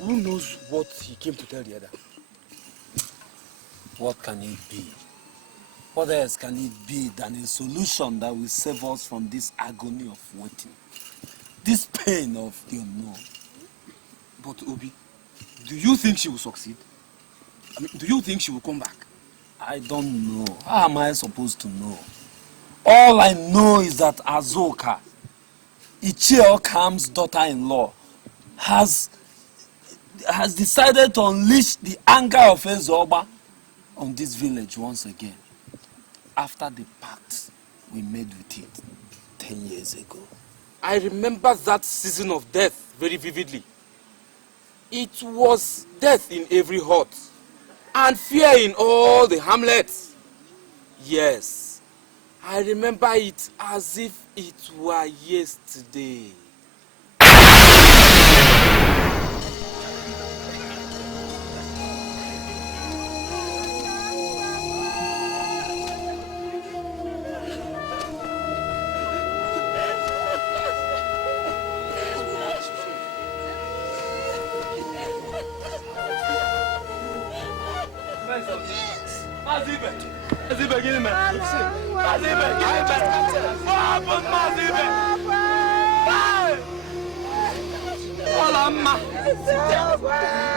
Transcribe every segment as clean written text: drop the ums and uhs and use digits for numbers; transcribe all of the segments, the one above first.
Who knows what he came to tell the other? What can it be? What else can it be than a solution that will save us from this agony of waiting? This pain of the unknown. But Obi, do you think she will succeed? I mean, do you think she will come back? I don't know. How am I supposed to know? All I know is that Azoka, Ichie Okam's daughter-in-law, has decided to unleash the anger of Ezoba on this village once again, after the pact we made with it 10 years ago. I remember that season of death very vividly. It was death in every hut, and fear in all the hamlets. Yes, I remember it as if it were yesterday. Mazibe, give me. Mazibe, give me. What happened, Mazibe? Olamma.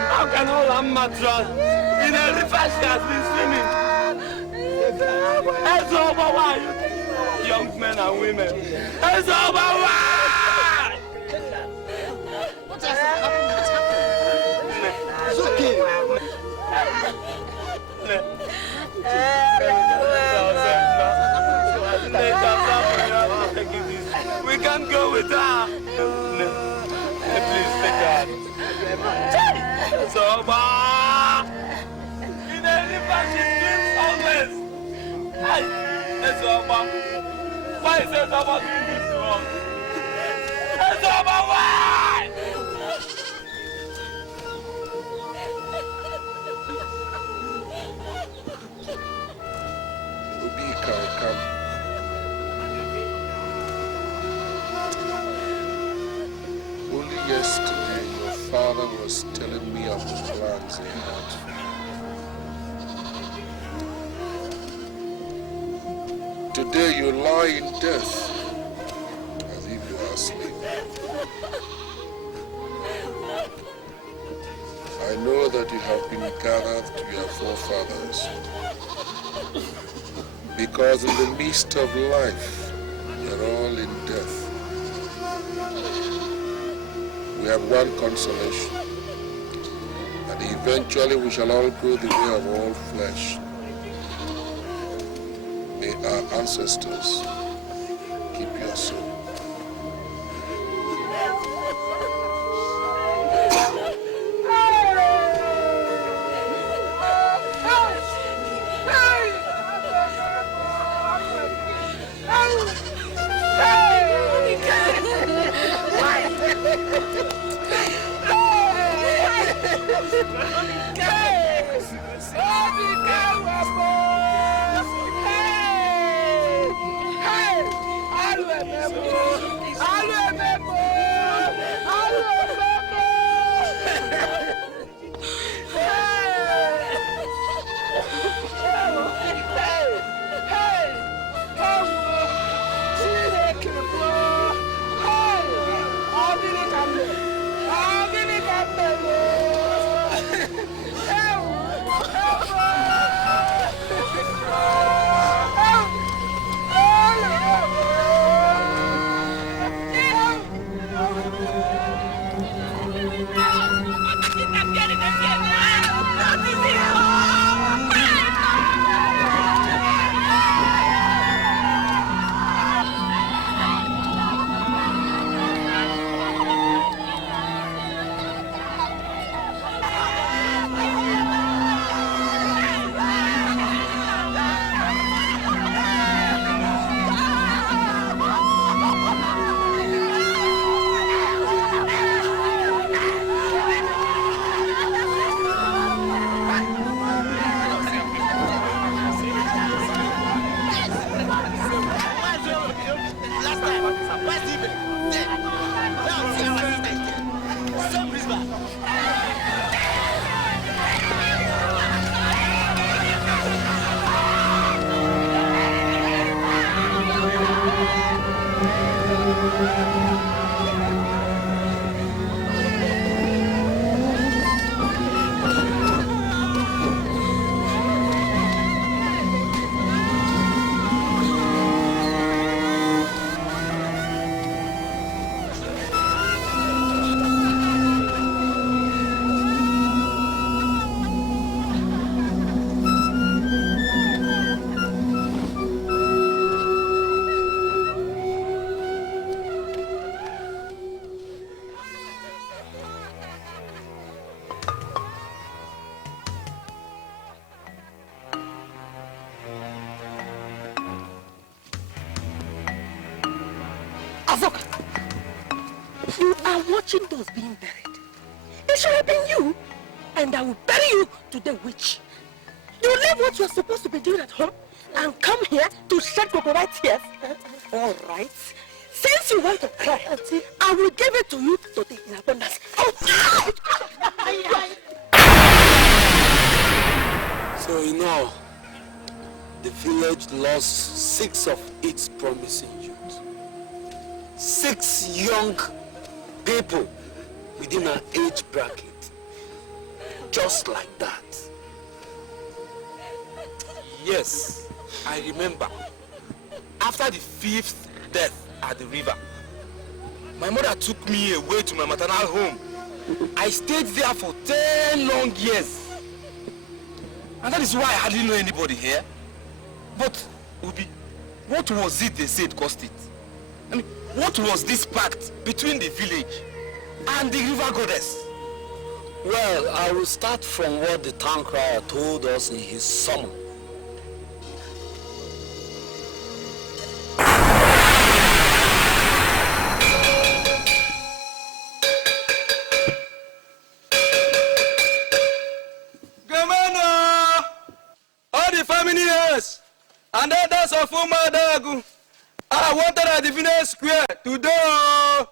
How can Olamma drown in a river she has been swimming? Ezoba, why? Young men and women. Ezoba, why? What has happened? What's happened? It's okay. We can't go with her. Please take her. Soba! In a river she swims always. Hey, Soba! Why is Soba doing this wrong? Soba, why? Come. Only yesterday your father was telling me of the plans he had. Today you lie in death as if you are asleep. I know that you have been gathered to your forefathers. Because in the midst of life, we are all in death. We have one consolation, and eventually we shall all go the way of all flesh. May our ancestors keep your soul. Azoka, you are watching those being buried. It should have been you, and I will bury you to the witch. You leave what you are supposed to be doing at home and come here to shed crocodile tears. All right. Since you want to cry, I will give it to you today in abundance. So you know, the village lost 6 of its promising youth. 6 young people within our age bracket. Just like that. Yes, I remember. After the 5th death at the river, my mother took me away to my maternal home. I stayed there for 10 long years. And that is why I hardly know anybody here. But, Obi, what was it they said cost it? I mean, what was this pact between the village and the river goddess? Well, I will start from what the town crier told us in his sermon. Gamano! All the familiars and elders of Umadagu are wanted at the village square today.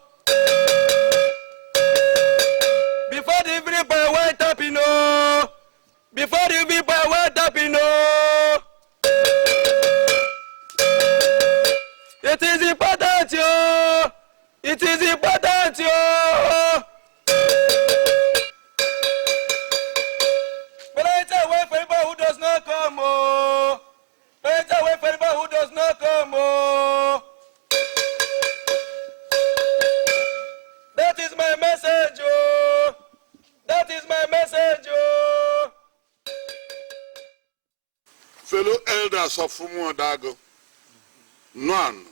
Before the evening boy went up, you know. Before the evening boy went up, you know. It is important, yo. It is important, yo. But I ain't away for anybody who does not come, oh. I ain't away for anybody who does not come, oh. That is my message, oh. That is my message, oh. Fellow elders of Umuadago, none.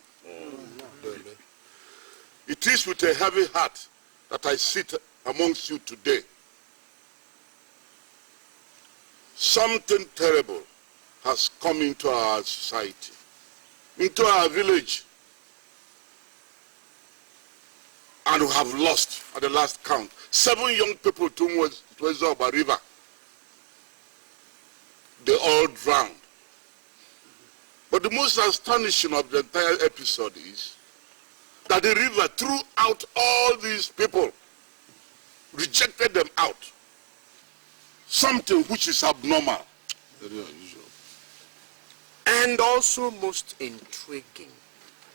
It is with a heavy heart that I sit amongst you today. Something terrible has come into our society, into our village. And we have lost, at the last count, 7 young people to Zoba River. They all drowned. But the most astonishing of the entire episode is that the river threw out all these people, rejected them out. Something which is abnormal. Very unusual. And also most intriguing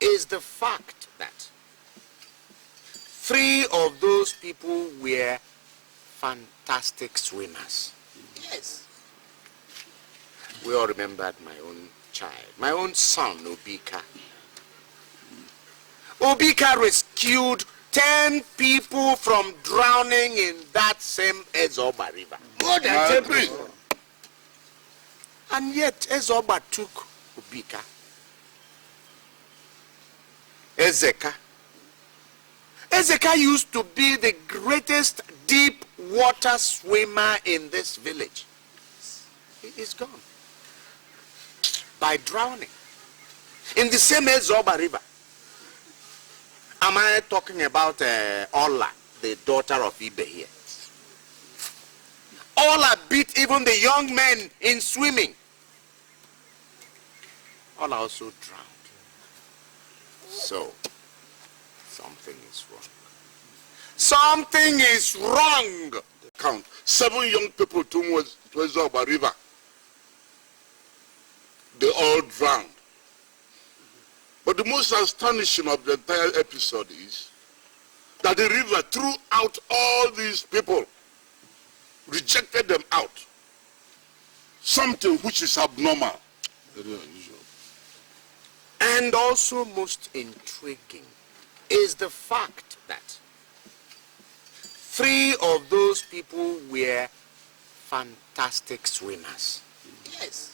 is the fact that 3 of those people were fantastic swimmers. Yes. We all remembered my own child, my own son, Obika. Obika rescued 10 people from drowning in that same Ezoba River. More than 10 people. And yet Ezoba took Obika. Ezeka used to be the greatest deep water swimmer in this village. He is gone by drowning in the same Ezoba River. Am I talking about Ola, the daughter of Ibe here? Ola beat even the young men in swimming. Ola also drowned. So, something is wrong. Something is wrong. Count 7 young people to Zoba River. They all drowned. But the most astonishing of the entire episode is that the river threw out all these people, rejected them out. Something which is abnormal, very unusual. And also most intriguing is the fact that 3 of those people were fantastic swimmers. Yes.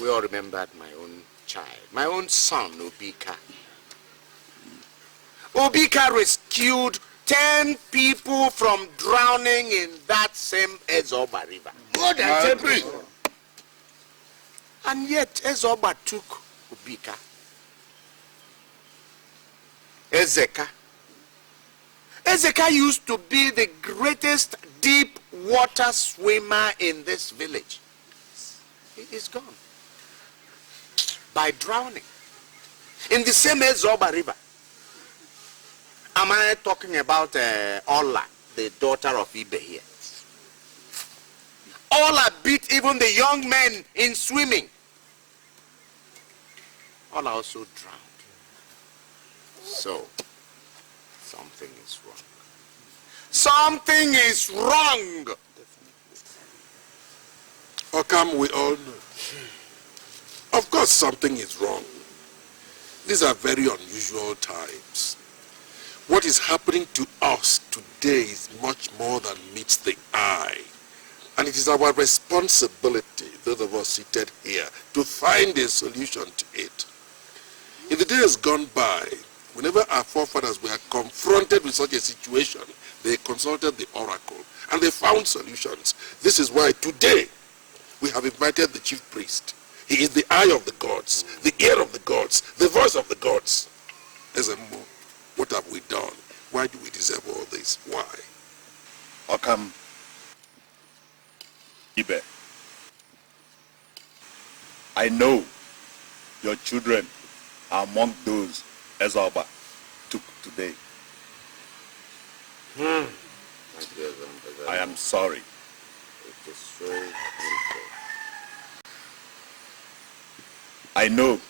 We all remembered my own child, my own son, Obika. Obika rescued 10 people from drowning in that same Ezoba River. More than 10 people. And yet Ezoba took Obika. Ezeka used to be the greatest deep water swimmer in this village. He is gone by drowning in the same Ezoba River. Am I talking about Ola, the daughter of Ibe here? Ola beat even the young men in swimming. Ola also drowned. So, something is wrong. Something is wrong. How come we all know? Of course something is wrong. These are very unusual times. What is happening to us today is much more than meets the eye. And it is our responsibility, those of us seated here, to find a solution to it. In the days gone by, whenever our forefathers were confronted with such a situation, they consulted the oracle and they found solutions. This is why today we have invited the chief priest. He is the eye of the gods, the ear of the gods, the voice of the gods. Ezemo, what have we done? Why do we deserve all this? Why? Okam Ibe, I know your children are among those Ezoba took today. I am sorry. It is so painful. I know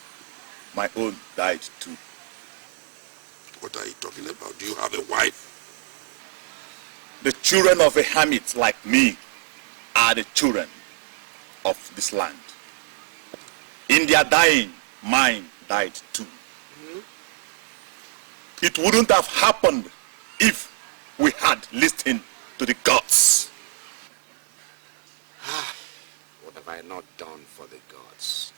my own died too. What are you talking about? Do you have a wife? The children of a hermit like me are the children of this land. In their dying, mine died too. It wouldn't have happened if we had listened to the gods. What have I not done for the gods?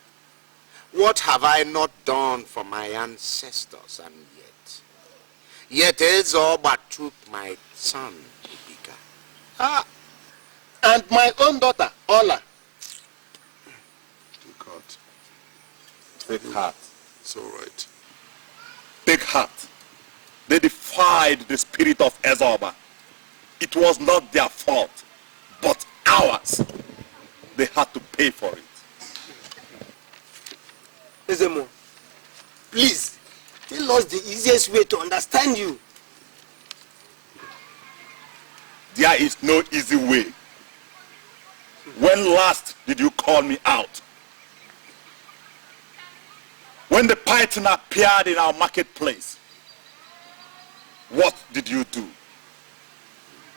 What have I not done for my ancestors? And yet Ezoba took my son, Obika. And my own daughter, Ola. God. Take heart. It's all right. Take heart. They defied the spirit of Ezoba. It was not their fault, but ours. They had to pay for it. Ezemo, please, tell us the easiest way to understand you. There is no easy way. When last did you call me out? When the python appeared in our marketplace, what did you do?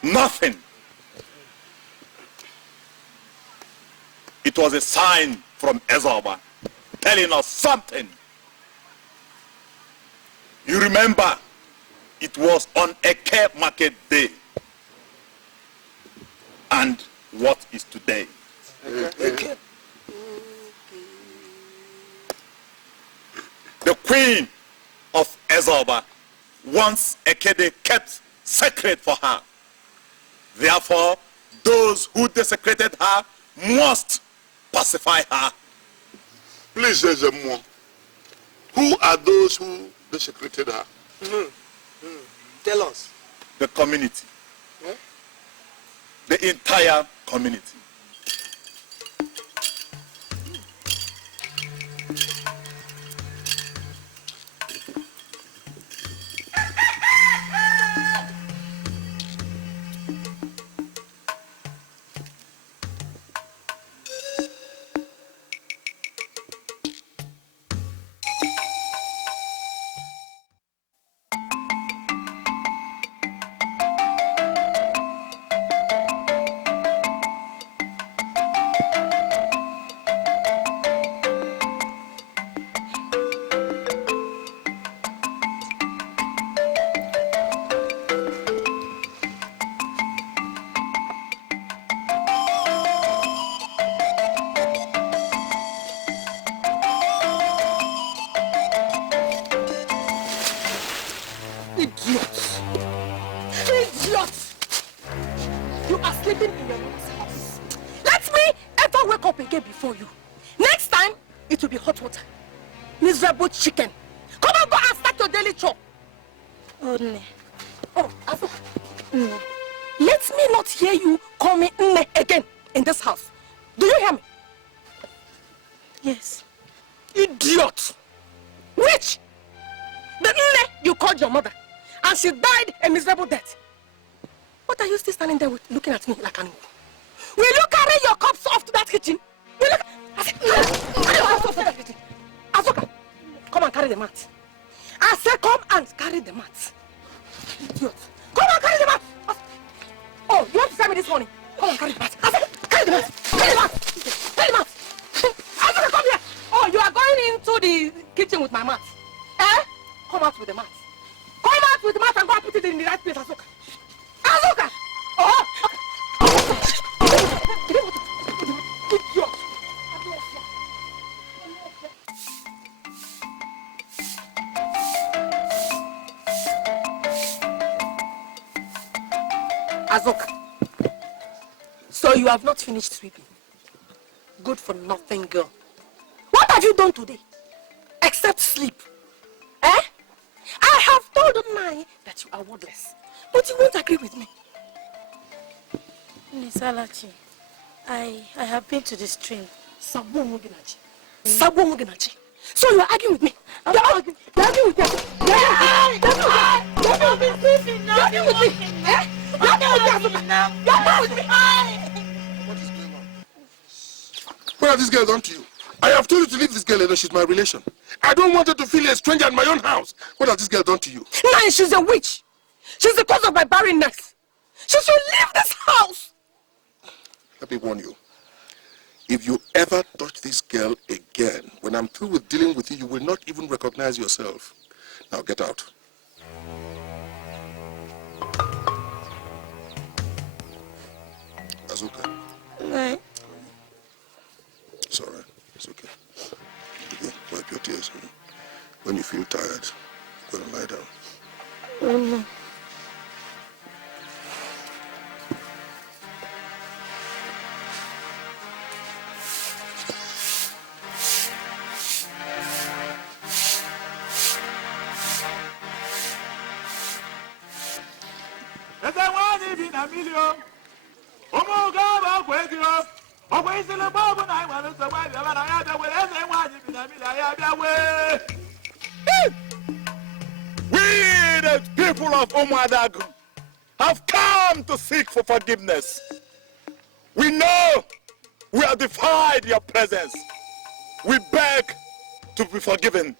Nothing. It was a sign from Ezoba telling us something. You remember, it was on Eke market day. And what is today? Okay. The queen of Ezoba wants Ekede kept sacred for her. Therefore, those who desecrated her must pacify her. Please, Ezemo, who are those who desecrated her? Tell us. The community. The entire community. Idiot! Idiot! You are sleeping in your mother's house. Let me ever wake up again before you. Next time, it will be hot water. Miserable chicken. Come on, go and start your daily chore. Oh, ne. Oh, Afu. Let me not hear you call me Nne again in this house. Do you hear me? Yes. Idiot! Witch! The Nne you called your mother, and she died a miserable death. What are you still standing there with, looking at me like an animal? Will you carry your cups off to that kitchen? Will you... I said, carry your cups off to that kitchen. Azuka, come and carry the mat. I said, come and carry the mat. Idiot. Come and carry the mat. Oh, you want to tell me this morning? Come and carry the mat. I said, carry the mat. Carry the mat. Carry the mat. Azuka, come here. Oh, you are going into the kitchen with my mat. Eh? Come out with the mat. Come out with the mat and go and put it in the right place, Azuka. Azuka! Oh! Idiot! Azuka. So you have not finished sweeping. Good for nothing, girl. What have you done today? Except sleep. Eh? I have told Nai that you are worthless. But you won't agree with me. Nisalachi, I have been to the stream. Sabo Muginachi. Sabo Muginachi. So you are arguing with me. You're arguing with me. You're arguing with me. You're arguing with me. You're arguing with me. You're arguing with me. What is going on? What have this girl done to you? I have told you to leave this girl alone. She's my relation. I don't want her to feel a stranger in my own house. What has this girl done to you? Nai, she's a witch. She's the cause of my barrenness. She should leave this house. Let me warn you. If you ever touch this girl again, when I'm through with dealing with you, you will not even recognize yourself. Now get out. Azuka. Right. It's all right. It's okay. Okay, wipe your tears. When you feel tired, go and lie down. Oh, no. We, the people of Umuadagu, have come to seek for forgiveness. We know we have defied your presence. We beg to be forgiven.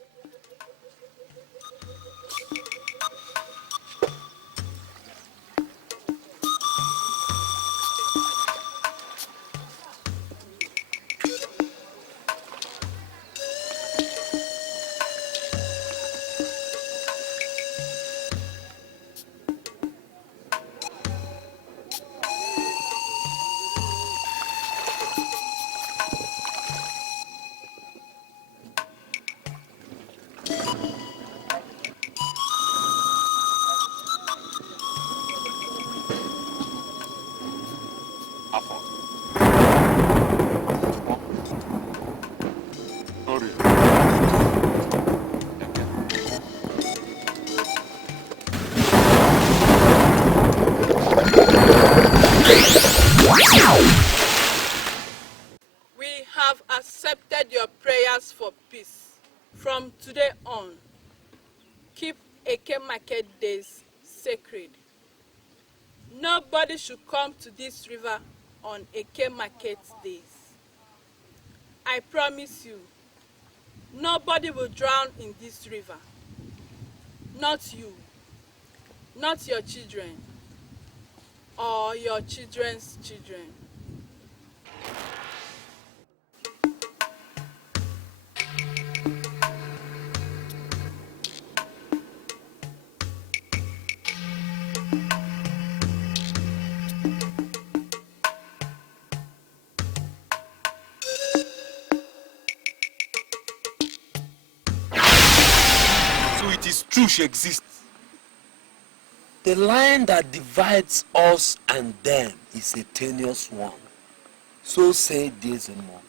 We have accepted your prayers for peace. From today on, keep Eke Market days sacred. Nobody should come to this river on Eke Market days. I promise you, nobody will drown in this river. Not you, not your children, or your children's children. So it is true she exists. The line that divides us and them is a tenuous one. So say Desimo.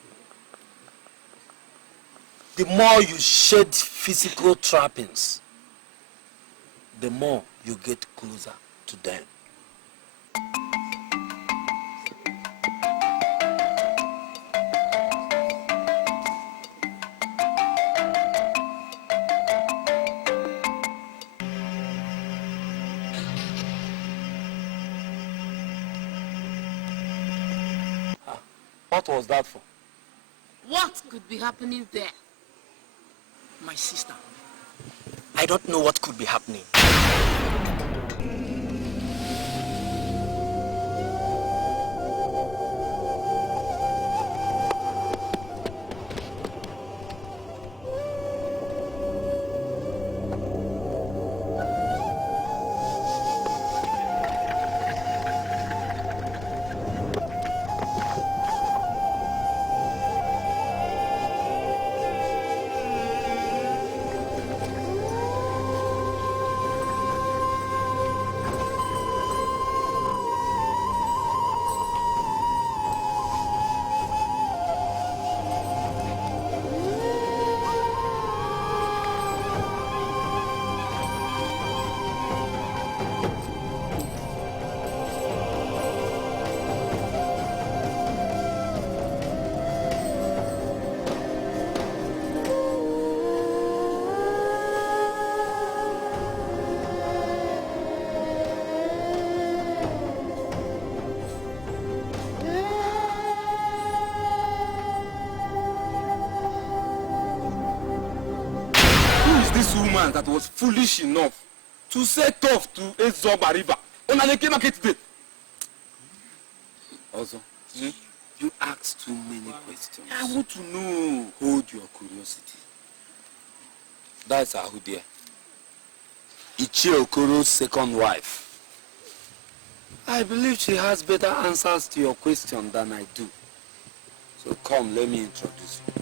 The more you shed physical trappings, the more you get closer to them. What was that for? What could be happening there? My sister, I don't know what could be happening. That was foolish enough to set off to Ezoba River on an Eke market day. Also, you ask too many questions. I want to know. Hold your curiosity. That's Ahudia, Ichie Okoro's second wife. I believe she has better answers to your question than I do. So come, let me introduce you.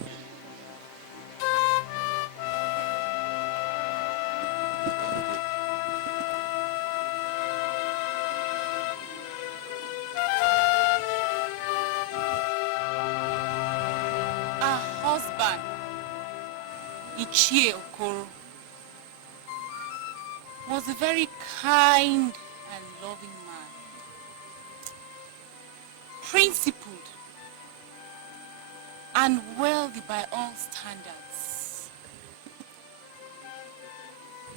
Ichie Okoro was a very kind and loving man, principled and wealthy by all standards.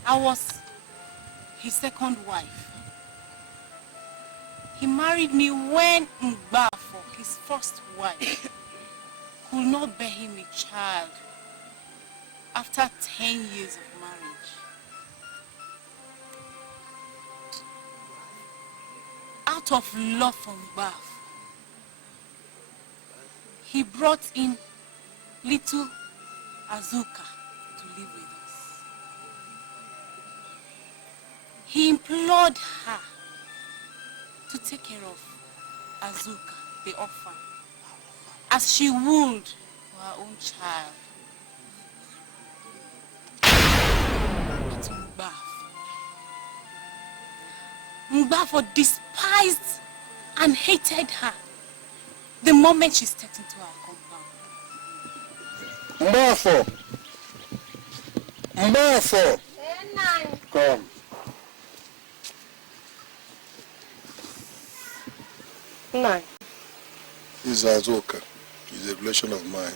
I was his second wife. He married me when Mgbafo, his first wife, could not bear him a child after 10 years of marriage. Out of love for Mgbafo, he brought in little Azuka to live with us. He implored her to take care of Azuka, the orphan, as she would for her own child. But Mgbafo despised and hated her the moment she stepped into our compound. Mgbafo! Come. Nine. This is Azuka. She's a relation of mine.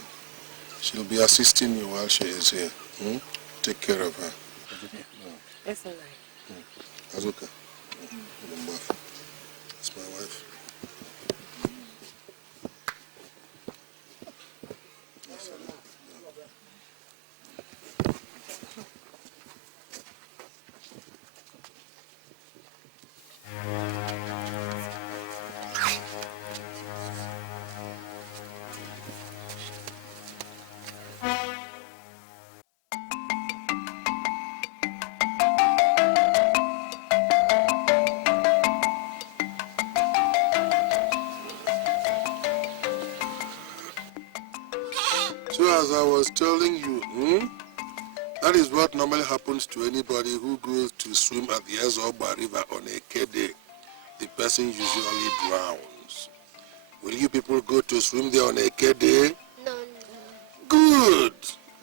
She'll be assisting you while she is here. Take care of her. Yes, Nine. Azuka. Mgbafo. It's my wife. So as I was telling you, That is what normally happens to anybody who goes to swim at the Ezoba River on a K-day. The person usually drowns. Will you people go to swim there on a K-day? No. Good.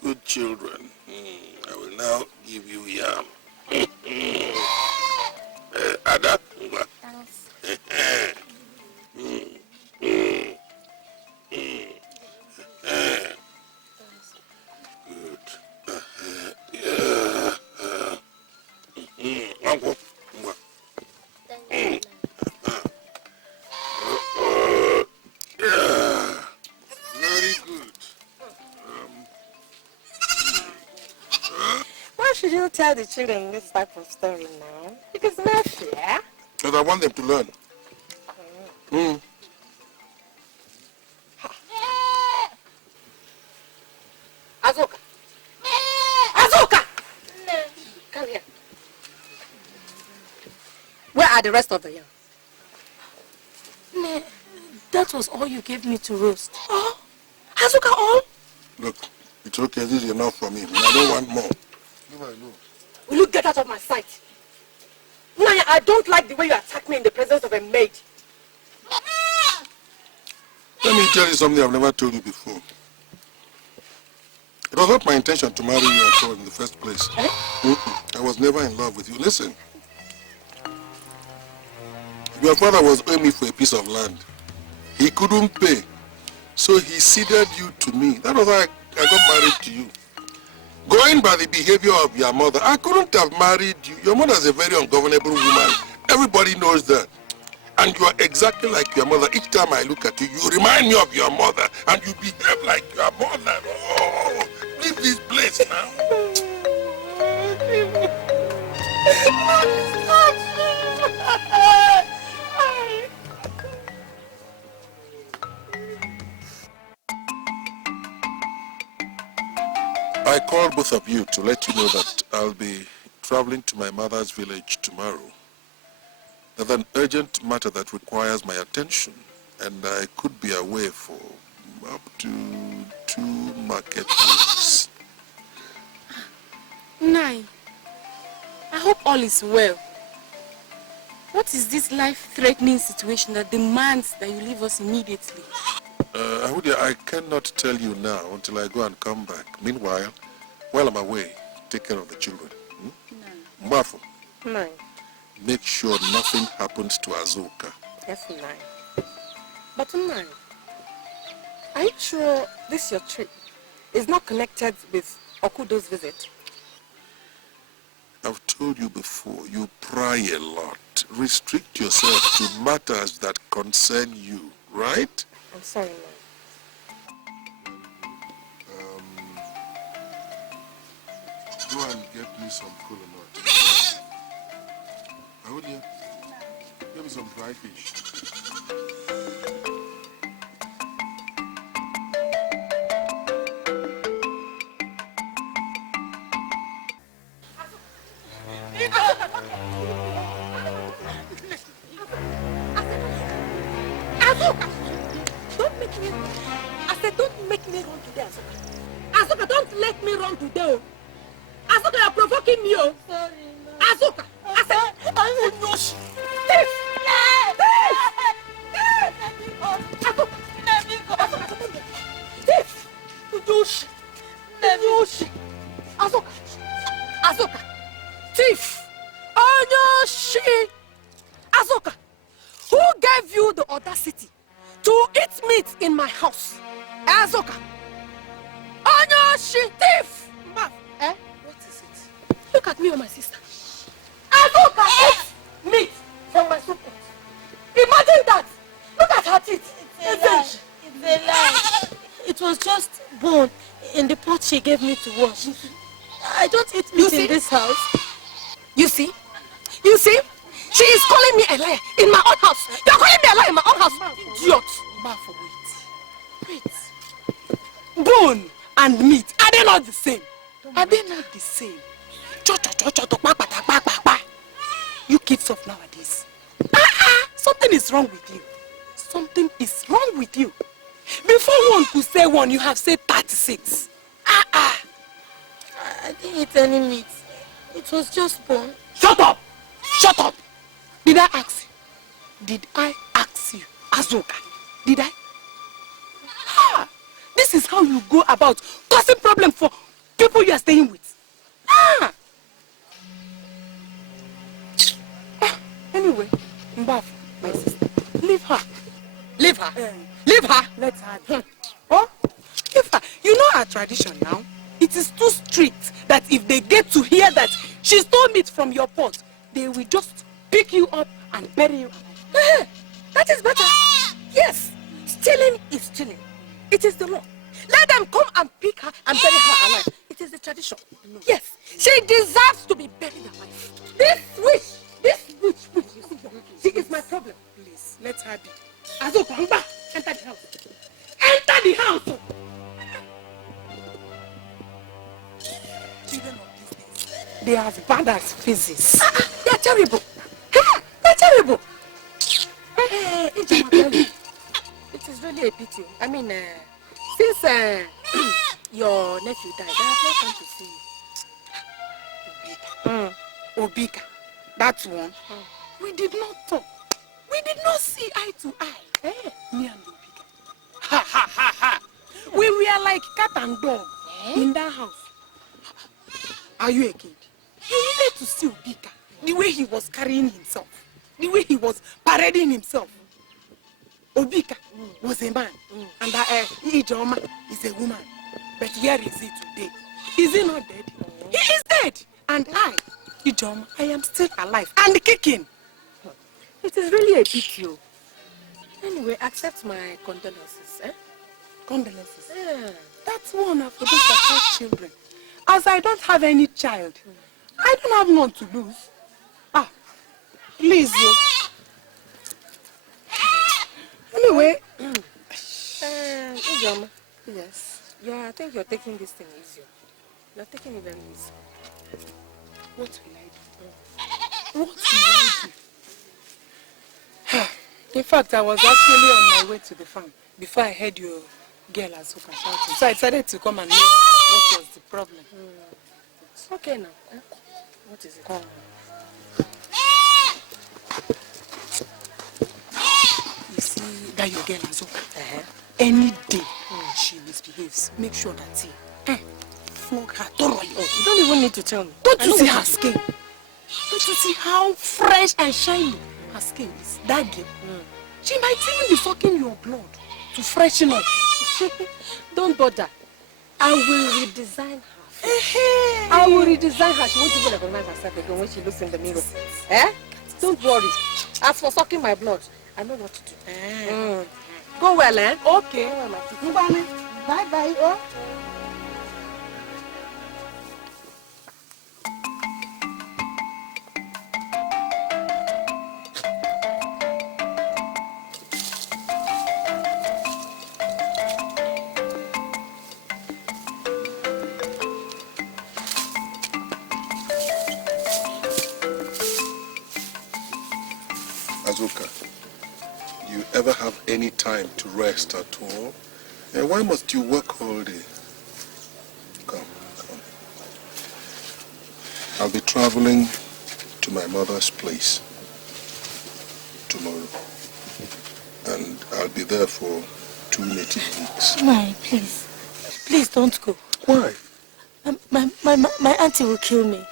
Good children. I will now give you yam. Ada? Thanks. Very good. Why should you tell the children this type of story now? It is not fair. Because I want them to learn. Azoka! Azoka! Come here. Where are the rest of the yam? Ne, that was all you gave me to roast. Oh, Azoka, all? Look, it's okay. This is enough for me. I don't want more. Will you get out of my sight? Naya, I don't like the way you attack me in the presence of a maid. Let me tell you something I've never told you before. It was not my intention to marry you at all in the first place. I was never in love with you. Listen. Your father was owing me for a piece of land. He couldn't pay. So he ceded you to me. That was how I got married to you. Going by the behavior of your mother, I couldn't have married you. Your mother is a very ungovernable woman. Everybody knows that. And you are exactly like your mother. Each time I look at you, you remind me of your mother. And you behave like your mother. Oh, leave this place now. I called both of you to let you know that I'll be traveling to my mother's village tomorrow. There's an urgent matter that requires my attention, and I could be away for up to 2 market weeks. Nai, I hope all is well. What is this life-threatening situation that demands that you leave us immediately? Ahudia, I cannot tell you now until I go and come back. Meanwhile, while I'm away, take care of the children. Mbafu, Nine. make sure nothing happens to Azoka. Yes, Nine. But Nine, are you sure this your trip is not connected with Okudo's visit? I've told you before, you pry a lot. Restrict yourself to matters that concern you, right? I'm sorry, Nine. Go and get me some cola nut. Ahudia, get me some dry fish. Azoka! Don't make me run. I said don't make me run today, Azoka. Azoka, don't let me run today. Azoka, you're provoking me. Sorry, no. Azoka! I said, I will not. Azoka! Azoka! Thief! Onyoshi! Azoka! Who gave you the audacity to eat meat in my house? Azoka! Onyoshi! Thief! Eh? What is it? Look at me and my sister. Azoka ate meat from my soup pot. Imagine that! Look at her teeth. It's a lie. It's a lie. It was just bone in the pot she gave me to wash. I don't eat meat in this house. You see? You see? She is calling me a liar in my own house. You're calling me a liar in my own house. Idiot. Marfo, wait. Bone and meat, are they not the same? Are they not the same? You kids of nowadays. Something is wrong with you. Something is wrong with you. Before one could say one, you have said 36. I didn't eat any meat. It was just bone. Shut up! Shut up! Did I ask you? Did I ask you, Azuka? Did I? Ah, this is how you go about causing problem for people you are staying with. Ah! Anyway, Mbaf, my sister, leave her. Leave her. Leave her. Let her. Oh, leave her. You know our tradition now. It is too strict that if they get to hear that she stole meat from your pot, they will just pick you up and bury you. That is better. Yes, stealing is stealing. It is the law. Let them come and pick her and bury her alive. It is the tradition. No. Yes, she deserves to be buried alive. This witch, she is my problem. Please, let her be. Azuka, enter the house. Enter the house. Children of these days, they are as bad as physics. They are terrible. They are terrible. Hey, it is really a pity. I mean, since your nephew died, I have not come to see you. Obika, that one. We did not talk. We did not see eye to eye. Me and Obika. Ha ha ha ha. We were like cat and dog in that house. Are you a kid? You needed to see Obika, the way he was carrying himself, the way he was parading himself. Obika was a man, and Ijoma is a woman. But where is he today? Is he not dead? He is dead. And I, Ijoma, I am still alive and kicking. It is really a pity. Anyway, accept my condolences. Condolences? Yeah. That's one of the those that have children. As I don't have any child, I don't have none to lose. Ah, please, you. Anyway, Ijoma, yes. Yeah, I think you're taking this thing easy. You're taking it very easy. What will I do? What will I do? In fact, I was actually on my way to the farm before I heard your girl Azuka shouting. So I decided to come and know what was the problem. It's okay now. What is it? Come. You see that your girl Azuka? Any day she misbehaves, make sure that he flog her thoroughly. Oh, you don't even need to tell me. Don't you see her skin? Don't you see how fresh and shiny her skin is? That girl. She might even be sucking your blood to freshen up. Don't bother. I will redesign her. I will redesign her. She won't even recognize herself again when she looks in the mirror. Don't worry. As for sucking my blood, I know what to do. Go well, eh? Okay. Bye-bye. Oh. Azuka, do you ever have any time to rest at all? And why must you work all day? Come. I'll be traveling to my mother's place tomorrow. And I'll be there for 2 native weeks. My, please. Please don't go. Why? My auntie will kill me.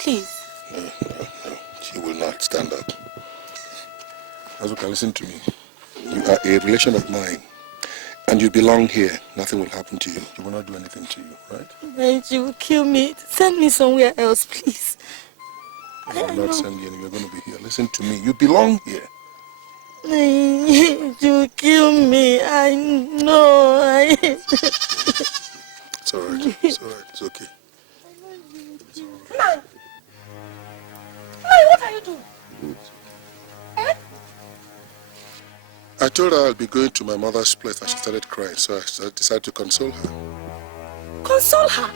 Please. No. She will not stand up. Azuka, listen to me. You are a relation of mine. And you belong here. Nothing will happen to you. She will not do anything to you, right? My, she will kill me. Send me somewhere else, please. I will not send you anywhere. You're going to be here. Listen to me. You belong here. She will kill me. I know. It's all right. It's all right. It's okay. Man, what are you doing? I told her I'll be going to my mother's place and she started crying, so I decided to console her. Console her?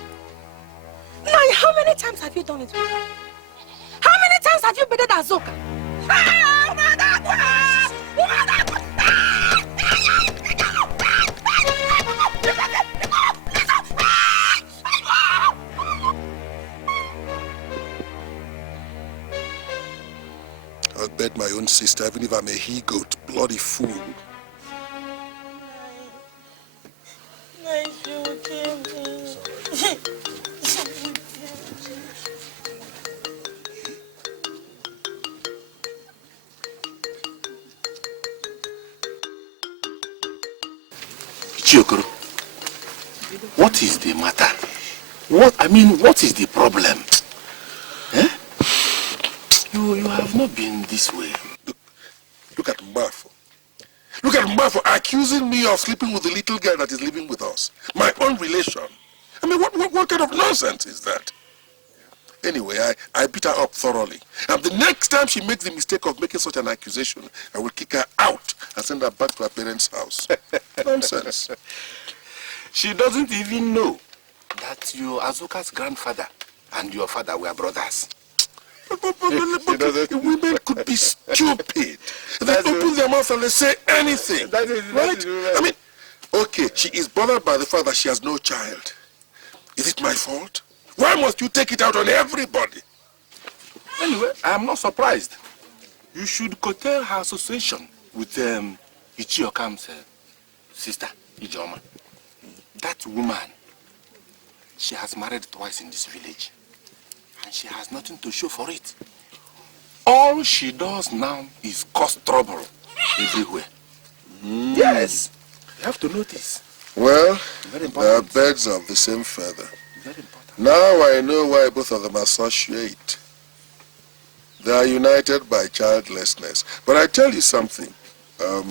Now, how many times have you done it? How many times have you bedded Azuka? bed my own sister, even if I'm a he-goat, bloody fool. Chiokoro, what is the matter? What is the problem? Eh? You have not been this way. Look at Mbafo. Look at Mbafo accusing me of sleeping with the little girl that is living with us. My own relation. I mean, what kind of nonsense is that? Anyway, I beat her up thoroughly. And the next time she makes the mistake of making such an accusation, I will kick her out and send her back to her parents' house. Nonsense. She doesn't even know that your Azuka's grandfather and your father were brothers. But women could be stupid. They open their mouth and they say anything. Right? I mean, okay, she is bothered by the fact that she has no child. Is it my fault? Why must you take it out on everybody? Anyway, I am not surprised. You should curtail her association with Ichiokam's sister, Ijoma. That woman, she has married twice in this village. And she has nothing to show for it. All she does now is cause trouble everywhere. Yes, you have to notice. Well, they are birds of the same feather. Very important. Now I know why both of them associate. They are united by childlessness. But I tell you something. I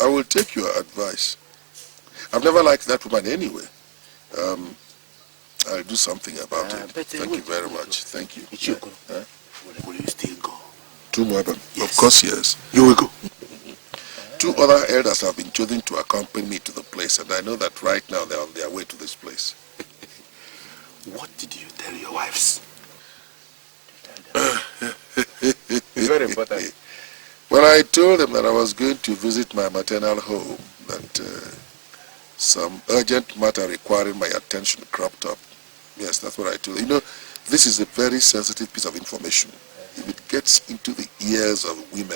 will take your advice. I've never liked that woman anyway. I'll do something about it. Thank you very much. Thank you. Will you still go? To Moabam? Yes. Of course, yes. You will go. 2 other elders have been chosen to accompany me to the place, and I know that right now they're on their way to this place. What did you tell your wives? It's very important. When I told them that I was going to visit my maternal home, that some urgent matter requiring my attention cropped up. Yes, that's what I told them. You know, this is a very sensitive piece of information. If it gets into the ears of women,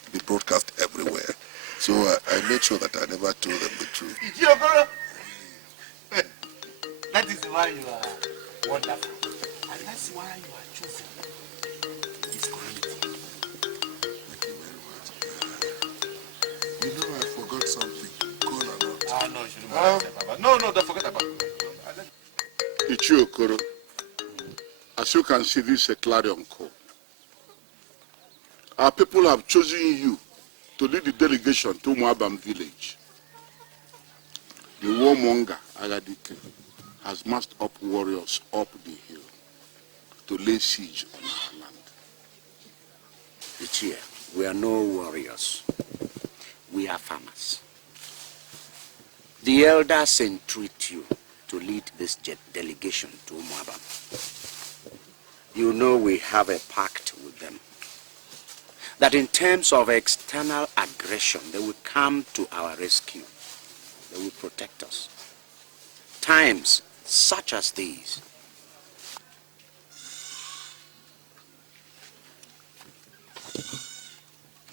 it'll be broadcast everywhere. So I made sure that I never told them the truth. That is why you are wonderful. And that's why you are chosen this community. Thank you very much. You know, I forgot something. Call or not? No, you shouldn't forget. No, don't forget about it. Ichiokoro, as you can see, this is a clarion call. Our people have chosen you to lead the delegation to Moabam village. The warmonger, Agadike, has massed up warriors up the hill to lay siege on our land. Ichie, we are no warriors. We are farmers. The elders entreat you to lead this delegation to Moabam. You know we have a pact with them, that in terms of external aggression, they will come to our rescue. They will protect us. Times such as these.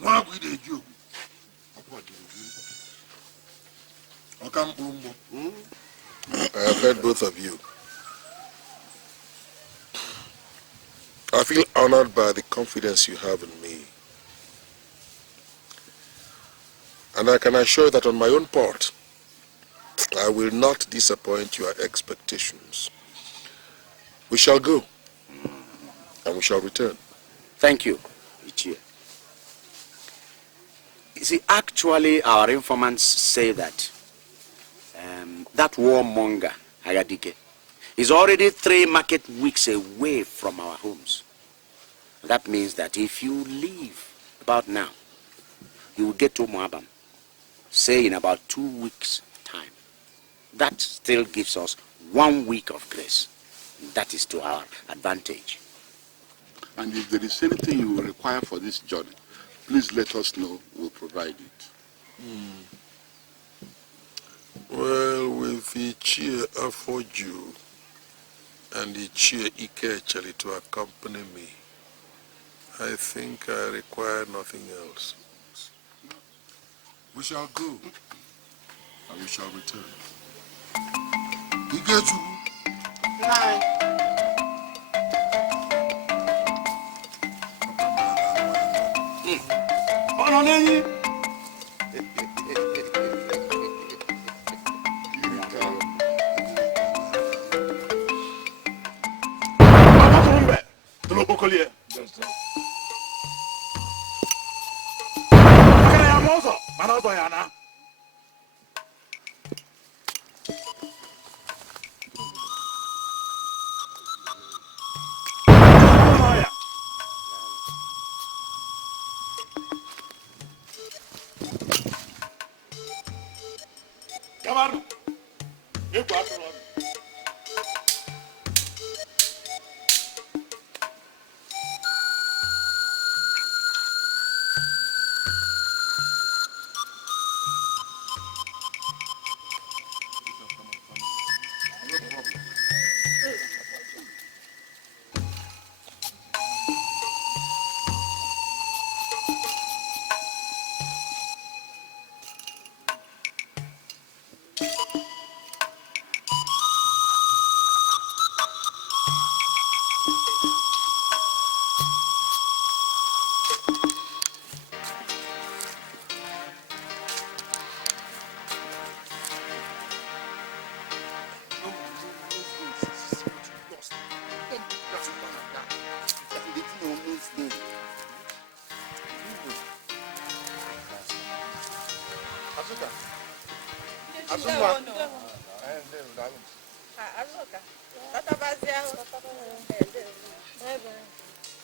I have heard both of you. I feel honored by the confidence you have in me. And I can assure you that on my own part, I will not disappoint your expectations. We shall go, and we shall return. Thank you, Ichie. You see, actually, our informants say that that warmonger, Agadike, is already 3 market weeks away from our homes. That means that if you leave about now, you will get to Moabam, say in about 2 weeks' time. That still gives us 1 week of grace. That is to our advantage. And if there is anything you will require for this journey, please let us know. We'll provide it. Well, with Ichie Afoju and Ichie Ikecheli to accompany me. I think I require nothing else. We shall go, and we shall return. Ikechu.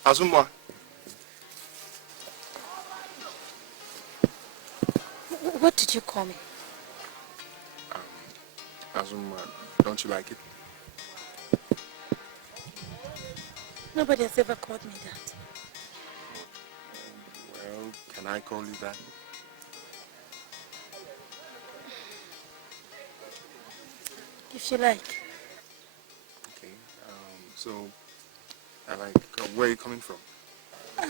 Azumwa. What did you call me? Azumwa, don't you like it? Nobody has ever called me that. Well, can I call you that? If you like. Okay, so, where are you coming from?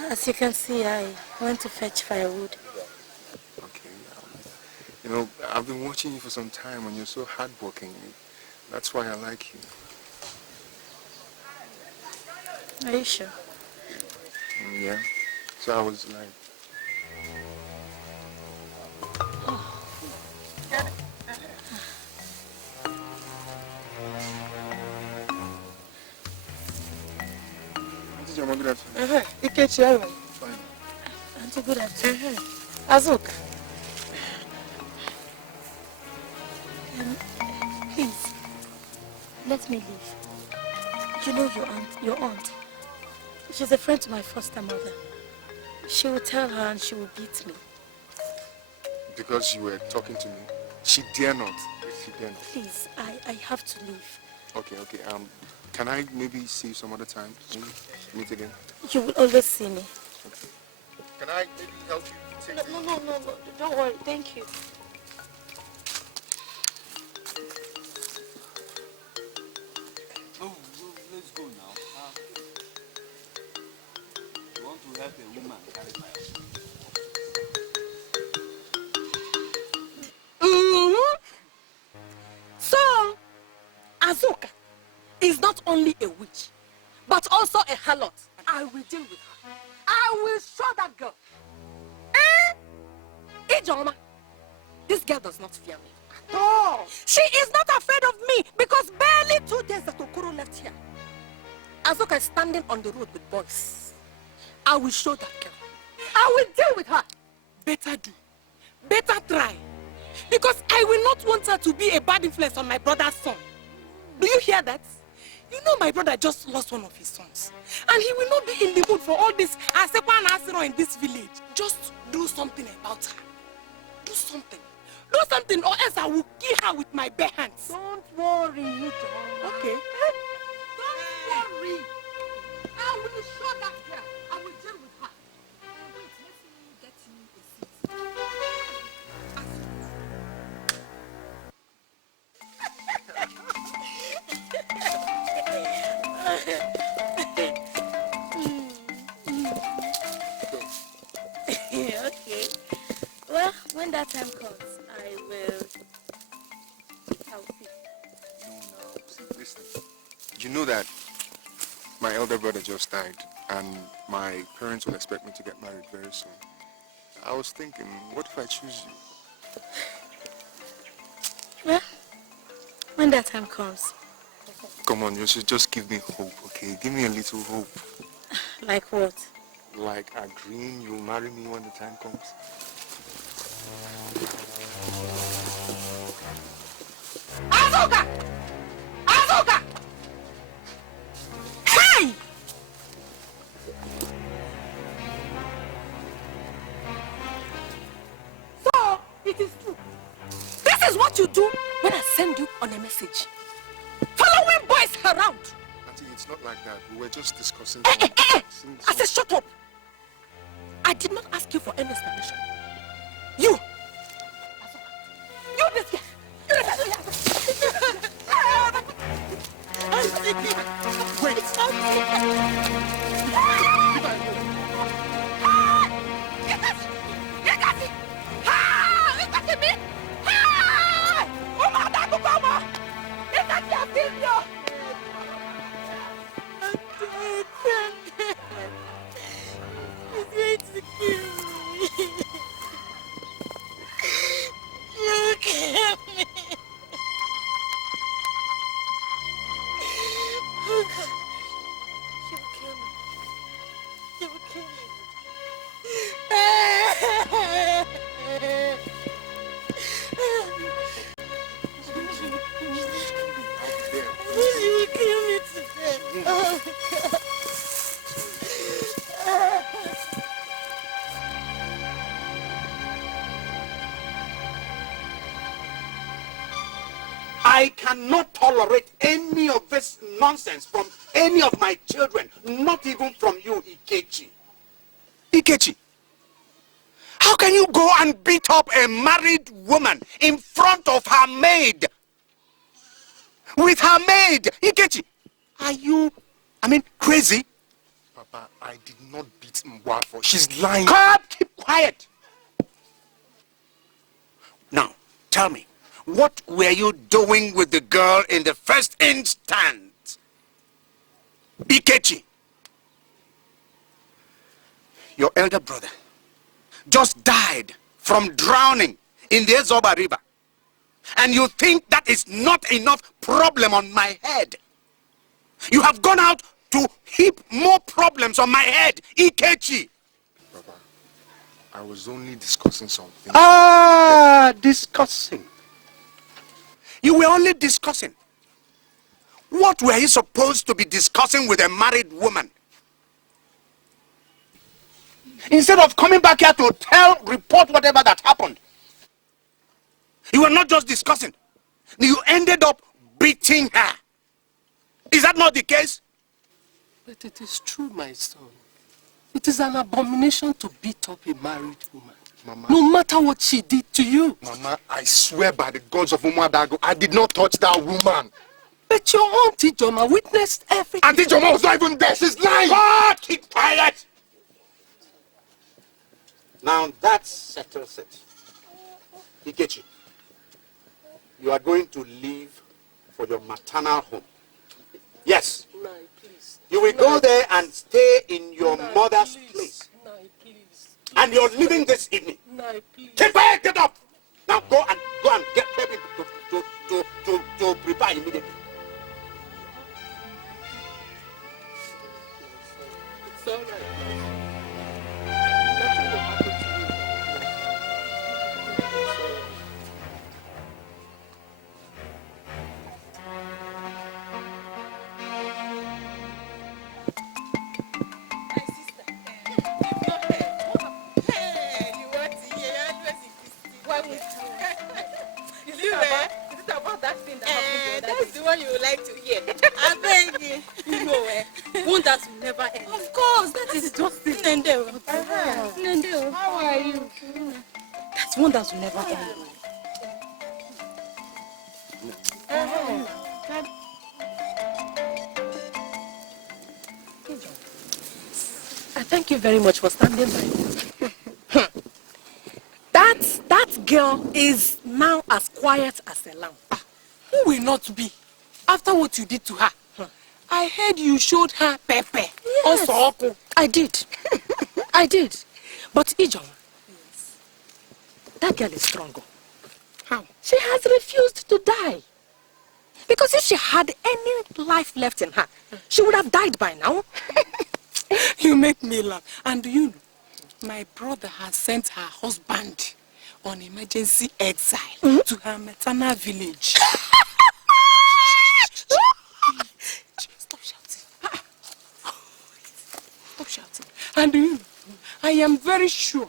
As you can see, I went to fetch firewood. Okay, I've been watching you for some time and you're so hardworking. That's why I like you. Are you sure? Yeah, so I was like... Good afternoon. Fine. Auntie, good afternoon. Azuk. Please, let me leave. You know your aunt. She's a friend to my foster mother. She will tell her and she will beat me. Because you were talking to me? She dare not. She dare not. Please, I have to leave. Okay. Can I maybe see you some other time? Meet again? You will always see me. Okay. Can I maybe help you take No. Don't worry. Thank you. No, let's go now. You want to help a woman carry fire? So, Azuka is not only a witch, but also a harlot. I will deal with her. I will show that girl. Ijoma, this girl does not fear me at all. She is not afraid of me because barely 2 days that Okoro left here. Azuka is standing on the road with boys. I will show that girl. I will deal with her. Better do. Better try. Because I will not want her to be a bad influence on my brother's son. Do you hear that? You know my brother just lost one of his sons. And he will not be in the mood for all this Asepa and Asiro in this village. Just do something about her. Do something. Do something or else I will kill her with my bare hands. Don't worry, John. Okay. Don't worry. I will show that girl. I will deal with her. Wait, let me get you a seat. When that time comes, I will see. No, see, listen. You know that my elder brother just died, and my parents will expect me to get married very soon. I was thinking, what if I choose you? Well, when that time comes. Come on, you should just give me hope, okay? Give me a little hope. Like what? Like agreeing you'll marry me when the time comes. Azuka! Azuka! Hey! So, it is true. This is what you do when I send you on a message. Following boys around. Auntie, it's not like that. We were just discussing... I said shut up. I did not ask you for any explanation. You! You this guy! You this guy! Wait! I cannot tolerate any of this nonsense from any of my children, not even from you, Ikechi. Ikechi, how can you go and beat up a married woman in front of her maid? With her maid, Ikechi, are you, crazy? Papa, I did not beat Mwafo. She's lying. Keep quiet. Now, tell me, what were you doing with the girl in the first instance? Ikechi, your elder brother just died from drowning in the Ezoba River. And you think that is not enough problem on my head? You have gone out to heap more problems on my head, Ikechi. Papa, I was only discussing something. Discussing. You were only discussing. What were you supposed to be discussing with a married woman? Instead of coming back here to report whatever that happened. You were not just discussing. You ended up beating her. Is that not the case? But it is true, my son. It is an abomination to beat up a married woman. Mama, no matter what she did to you. Mama, I swear by the gods of Umadago, I did not touch that woman. But your Auntie Joma witnessed everything. Auntie Joma was not even there. She's lying. God, keep quiet. Now that settles it. Ikechi, you are going to leave for your maternal home. Yes. Nai, please. You will go there and stay in your mother's place. Nai, please. And you're leaving this evening. Nai, please. Keep quiet, get up. Now go and get ready to prepare immediately. It's all right. That's the one you would like to hear. I beg you. You know, wonders will never end. Of course, that is just it. Nende. How are you? That's wonders will never end. I thank you very much for standing by me. That girl is now as quiet as a lamb. Who will not be? After what you did to her. I heard you showed her pepper. Yes, Also, I did. I did. But Ijon, that girl is stronger. How? She has refused to die. Because if she had any life left in her, she would have died by now. You make me laugh. And do you know, my brother has sent her husband on emergency exile to her maternal village. Stop shouting. Stop shouting. And do you know, I am very sure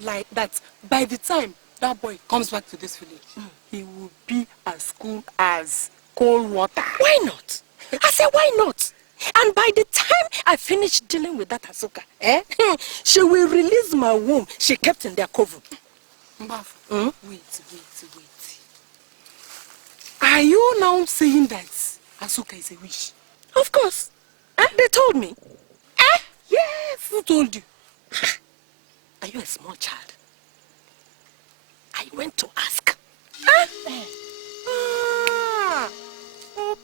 like that by the time that boy comes back to this village, he will be as cool as cold water. Why not? I said, why not? And by the time I finish dealing with that Azuka, she will release my womb she kept in their coven. Mbafu, wait. Are you now saying that Azuka is a witch? Of course. They told me. Yes. Who told you? Are you a small child? I went to ask.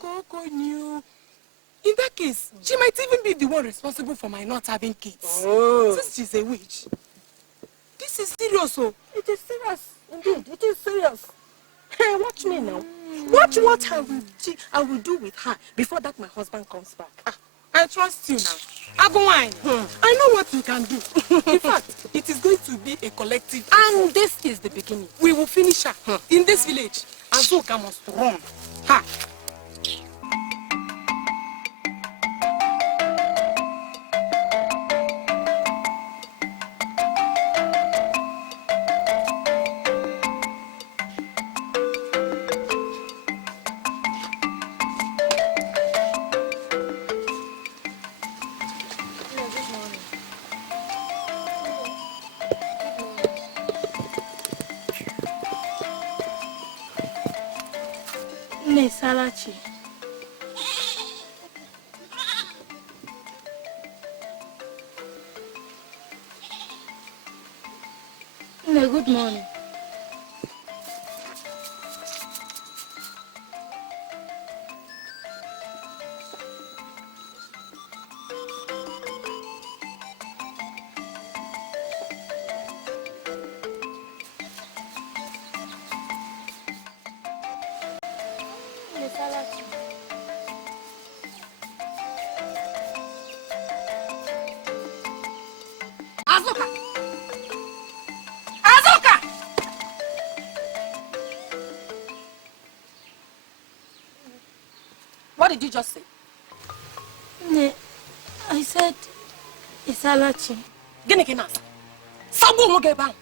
Coco knew. In that case, she might even be the one responsible for my not having kids. Since she's a witch. This is serious, oh. It is serious. Indeed, it is serious. Hey, watch me now. Watch what I will do with her before that my husband comes back. I trust you now. Agumine, I know what you can do. In fact, it is going to be a collective And effort. this is the beginning. We will finish her in this village. Azuka must run. Ha! Salachi. Good morning. Azuka! Azuka! What did you just say? Ne, I said, Isalachi. Gini kinasa. Sabu Mogeba.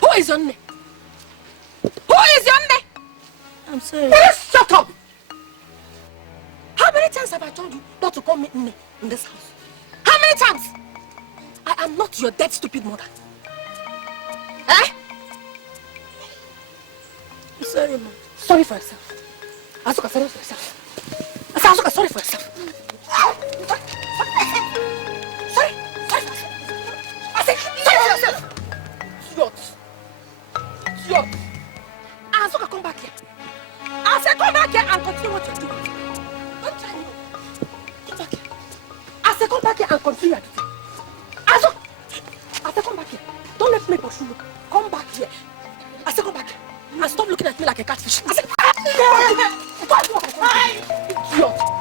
Who is your name? Who is your name? I'm sorry. Please shut up! How many times have I told you not to call me Nne in this house? How many times? I am not your dead stupid mother. Eh? I'm sorry, ma. Sorry for yourself. Azuka, sorry for yourself. I said, Azuka, sorry for yourself. Sorry. Sorry for yourself. I said, sorry for yourself. Idiot. Azuka, come back here. I said, come back here and continue what you're doing. Don't try me. Come back here. I said, come back here and continue your duty. Azuka. I said, come back here. Don't let me pursue you. Come back here. I said, come back here. And stop looking at me like a catfish. I said, idiot.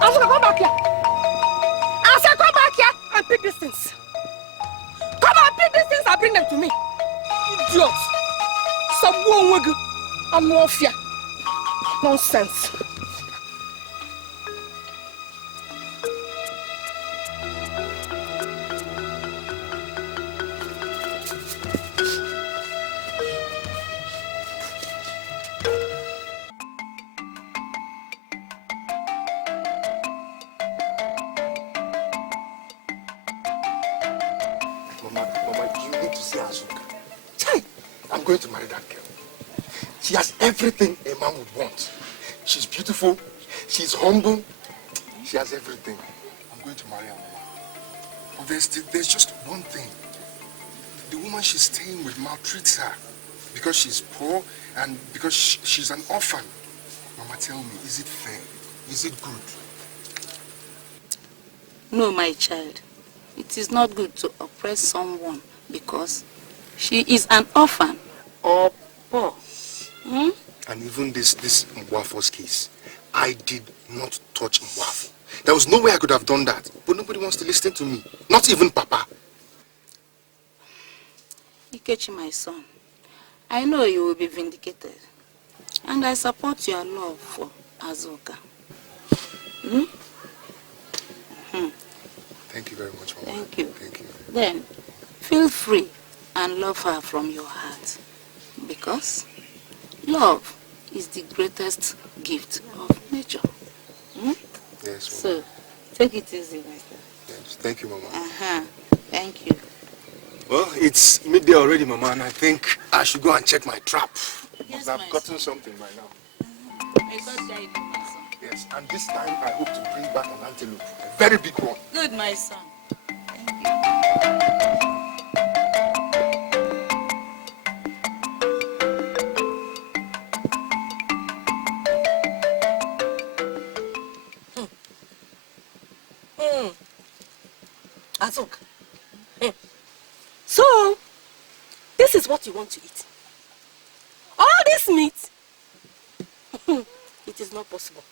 Azuka, come back here. I said, come back here and pick these things. Come and pick these things and bring them to me. Idiot. Sabu wegu. I'm no fear. Nonsense. Mama, you need to see Azuka. Chai, I'm going to marry that girl. She has everything a man would want. She's beautiful, she's humble, she has everything. I'm going to marry her, Mama. But there's just one thing. The woman she's staying with maltreats her. Because she's poor and because she's an orphan. Mama, tell me, is it fair? Is it good? No, my child. It is not good to oppress someone because she is an orphan or poor. Hmm? And even this Mwafo's case, I did not touch Mwafo. There was no way I could have done that. But nobody wants to listen to me. Not even Papa. Ikechi, my son, I know you will be vindicated. And I support your love for Azuka. Hmm? Hmm. Thank you very much, Mama. Thank you. Thank you. Then, feel free and love her from your heart. Because love is the greatest gift of nature. Hmm? Yes, Mama. So, take it easy, my son. Yes, thank you, Mama. Thank you. Well, it's midday already, Mama, and I think I should go and check my trap. Yes, I've gotten something by now. May God guide you, my son. Yes, and this time I hope to bring back an antelope. A very big one. Good, my son. Azuka. So, this is what you want to eat. All this meat. It is not possible.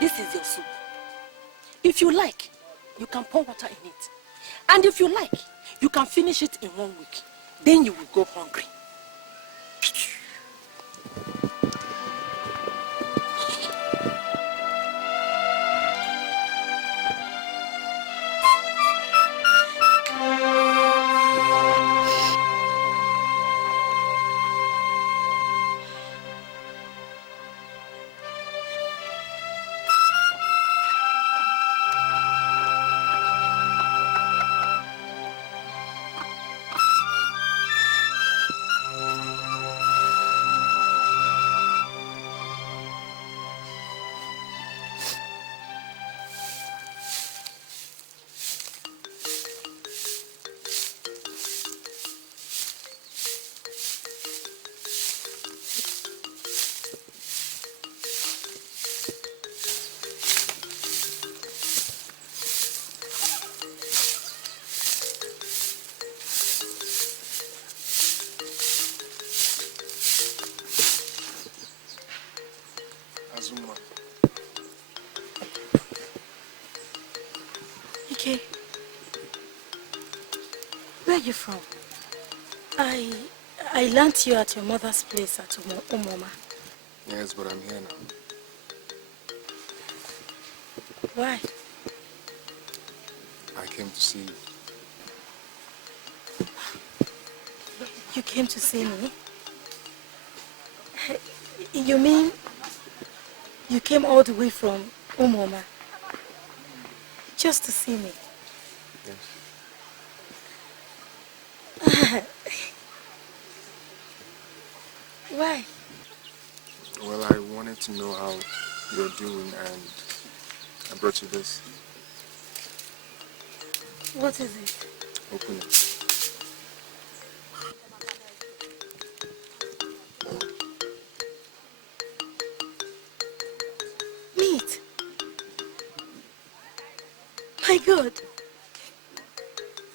This is your soup. If you like, you can pour water in it. And if you like, you can finish it in 1 week. Then you will go hungry. Azuma. Okay. Where are you from? I learnt you at your mother's place at Umoma. Yes, but I'm here now. Why? I came to see you. You came to see me? You mean you came all the way from Umoma just to see me? Yes. Why? Well, I wanted to know how you're doing and I brought you this. What is it? Open it. Meat. My God.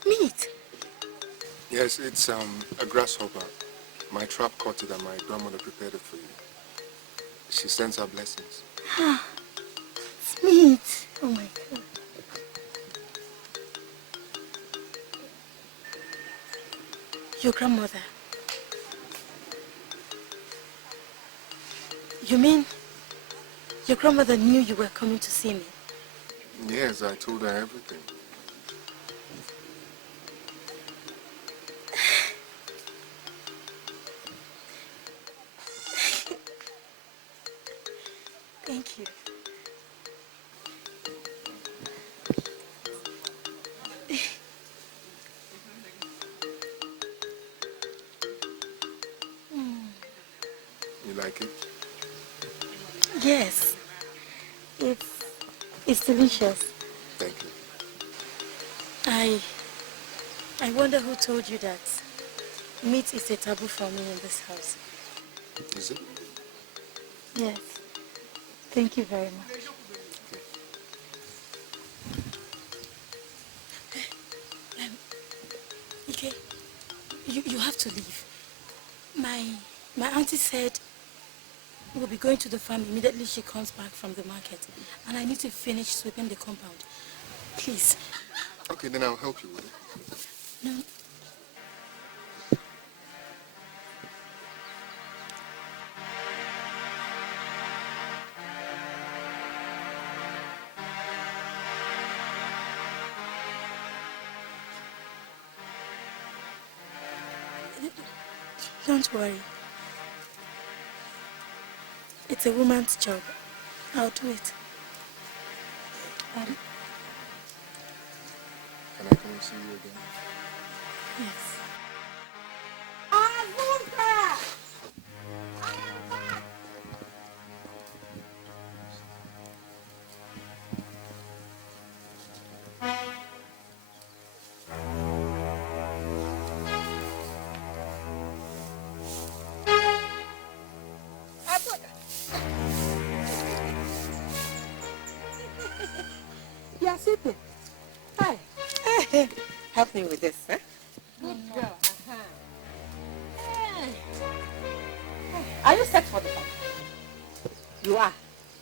Meat. Yes, it's a grasshopper. My trap caught it and my grandmother prepared it for you. She sends her blessings. It's meat. Oh my God. Your grandmother. You mean your grandmother knew you were coming to see me? Yes, I told her everything. Thank you. You like it? Yes. It's delicious. Thank you. I wonder who told you that meat is a taboo for me in this house. Is it? Yes. Thank you very much. Okay. You have to leave. My auntie said we'll be going to the farm immediately she comes back from the market. And I need to finish sweeping the compound. Please. Okay, then I'll help you with it. No. Don't worry. It's a woman's job. I'll do it. Can I come and see you again? Yes. Yeah, sleeping. Hi. Help me with this, huh? Good girl. Are you set for the farm? You are.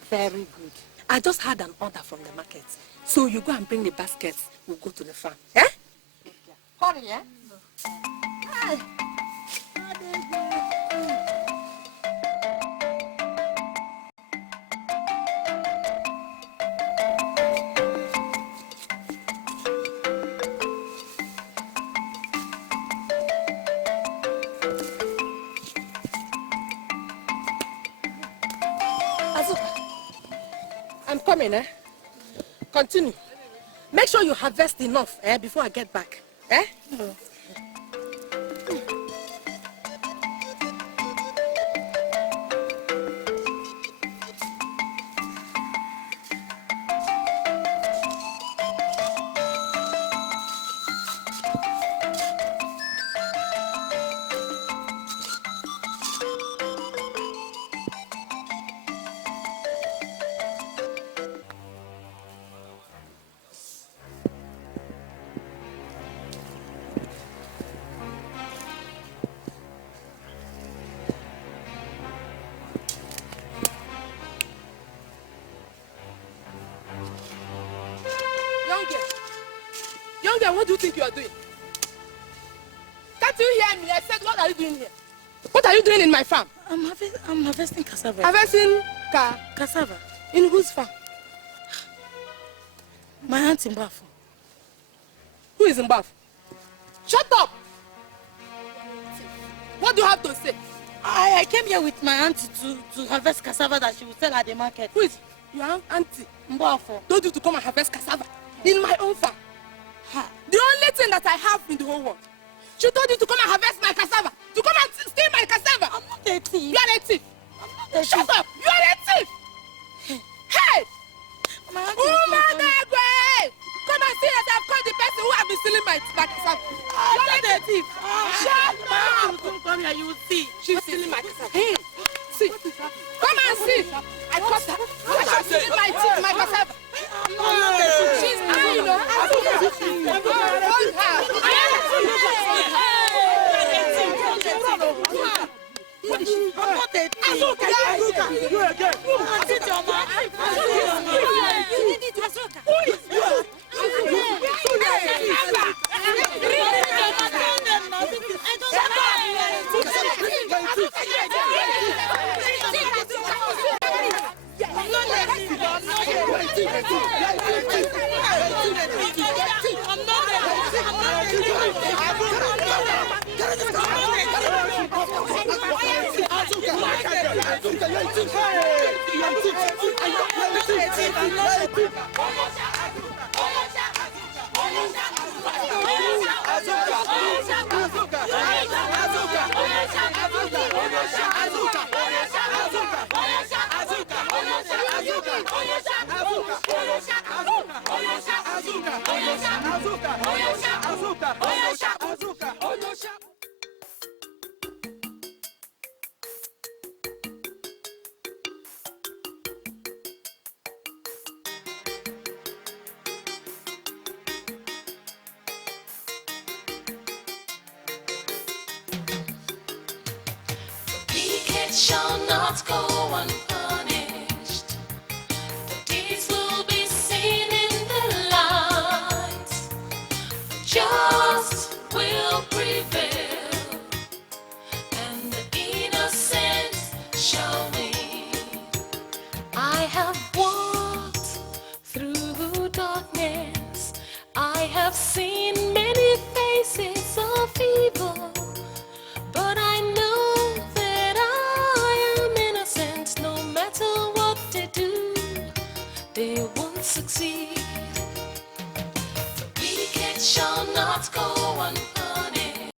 Very good. I just had an order from the market. So you go and bring the baskets. We'll go to the farm. Eh? Hurry, eh? Hi. I'm coming, eh? Continue. Make sure you harvest enough, eh, before I get back. Eh? No. Young girl, what do you think you are doing? Can't you hear me? I said, what are you doing here? What are you doing in my farm? I'm harvesting cassava. Harvesting cassava. In whose farm? My aunt in Bafu. Who is in Bafu? Shut up! What do you have to say? I came here with my auntie to harvest cassava that she will sell at the market. Who is your auntie? Mbafu. Told you to come and harvest cassava in my own farm. The only thing that I have in the whole world. She told you to come and harvest my cassava. To come and steal my cassava. I'm not a thief. You are a thief. I'm not a thief. Shut up! You are a thief! Hey! My auntie come and see that I've caught the person who has been stealing my cassava. I'm not a thief. Shut up! Come here, you will see. She's stealing my cassava. Hey! See. Come and see. I caught her. She's stealing my cassava. She's lying, you know. Hold her. I'm not a thief. You again. Auntie Joma. Who is you? Shall not go unpunished. The deeds will be seen in the light. The just will prevail, and the innocent shall win. I have walked through darkness. I have seen many faces of evil, but I know they won't succeed. The wicked shall not go